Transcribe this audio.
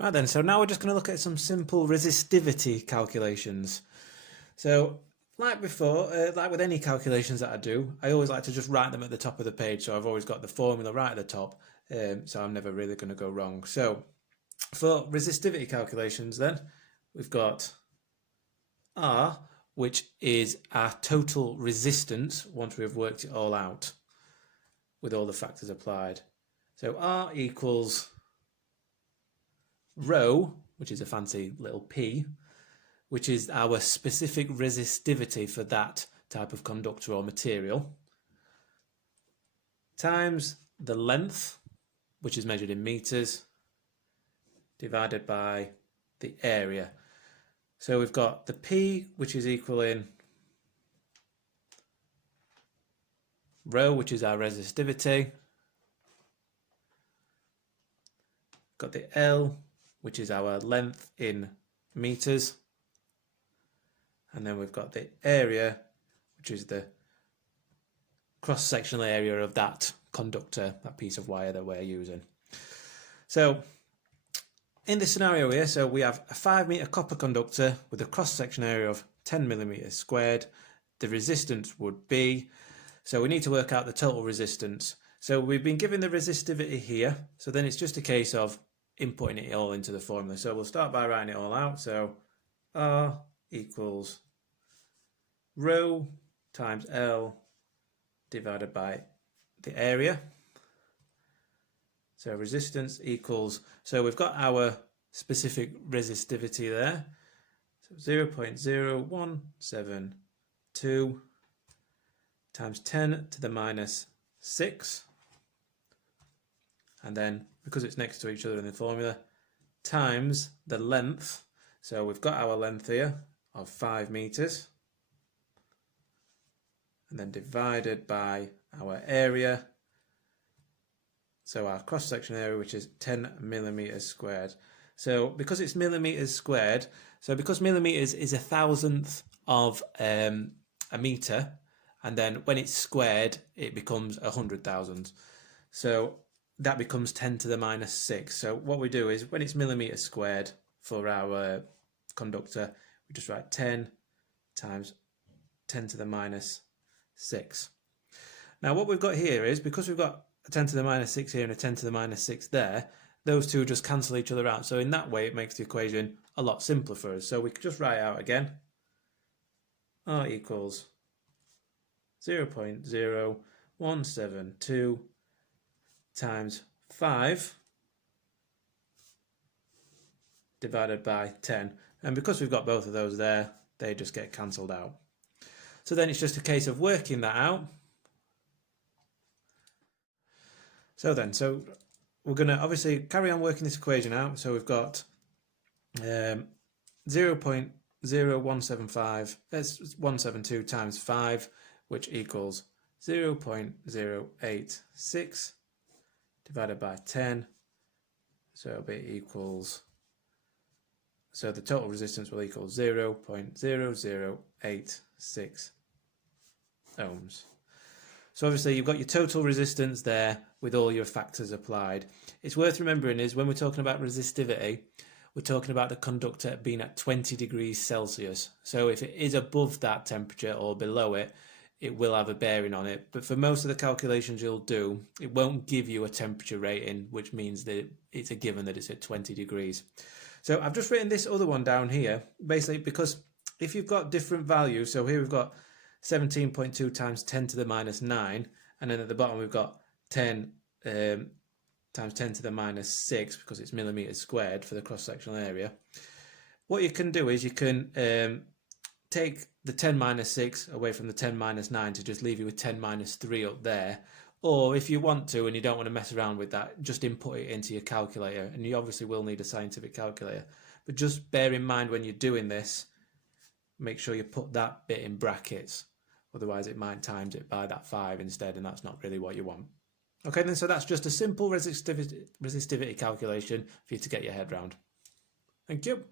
Right then, so now we're just going to look at some simple resistivity calculations. So, like before, like with any calculations that I do, I always like to just write them at the top of the page. So I've always got the formula right at the top, so I'm never really going to go wrong. So, for resistivity calculations then, we've got R, which is our total resistance once we've worked it all out with all the factors applied. So R equals rho, which is a fancy little p, which is our specific resistivity for that type of conductor or material, times the length, which is measured in meters, divided by the area. So we've got the P, which is equaling rho, which is our resistivity. Got the L, which is our length in meters. And then we've got the area, which is the cross-sectional area of that conductor, that piece of wire that we're using. So in this scenario here, so we have a 5 meter copper conductor with a cross-section area of 10 millimeters squared. The resistance would be, so we need to work out the total resistance. So we've been given the resistivity here, so then it's just a case of inputting it all into the formula. So we'll start by writing it all out. So R equals rho times L divided by the area. So resistance equals, so we've got our specific resistivity there. So 0.0172 times 10 to the minus 6. And then, because it's next to each other in the formula, times the length. So we've got our length here of 5 meters. And then divided by our area. So our cross-section area, which is 10 millimeters squared. So because it's millimeters squared, so because millimeters is a thousandth of a meter, and then when it's squared, it becomes 100,000. So that becomes 10 to the minus 6. So what we do is when it's millimeters squared for our conductor, we just write 10 times 10 to the minus 6. Now what we've got here is, because we've got a 10 to the minus 6 here and a 10 to the minus 6 there, those two just cancel each other out. So in that way, it makes the equation a lot simpler for us. So we could just write out again, R equals 0.0172 times 5 divided by 10. And because we've got both of those there, they just get cancelled out. So then it's just a case of working that out. So we're going to obviously carry on working this equation out. So we've got 0.0175, that's 172 times 5, which equals 0.086 divided by 10. So it'll be equals, so the total resistance will equal 0.0086 ohms. So obviously you've got your total resistance there with all your factors applied. It's worth remembering is when we're talking about resistivity, we're talking about the conductor being at 20 degrees Celsius. So if it is above that temperature or below it, it will have a bearing on it. But for most of the calculations you'll do, it won't give you a temperature rating, which means that it's a given that it's at 20 degrees. So I've just written this other one down here, basically because if you've got different values, so here we've got 17.2 times 10 to the minus 9, and then at the bottom we've got 10 times 10 to the minus 6 because it's millimeters squared for the cross-sectional area. What you can do is you can take the 10 minus 6 away from the 10 minus 9 to just leave you with 10 minus 3 up there. Or if you want to and you don't want to mess around with that, just input it into your calculator. And you obviously will need a scientific calculator. But just bear in mind when you're doing this, make sure you put that bit in brackets. Otherwise it might times it by that 5 instead, and that's not really what you want. Okay, then so that's just a simple resistivity calculation for you to get your head round. Thank you.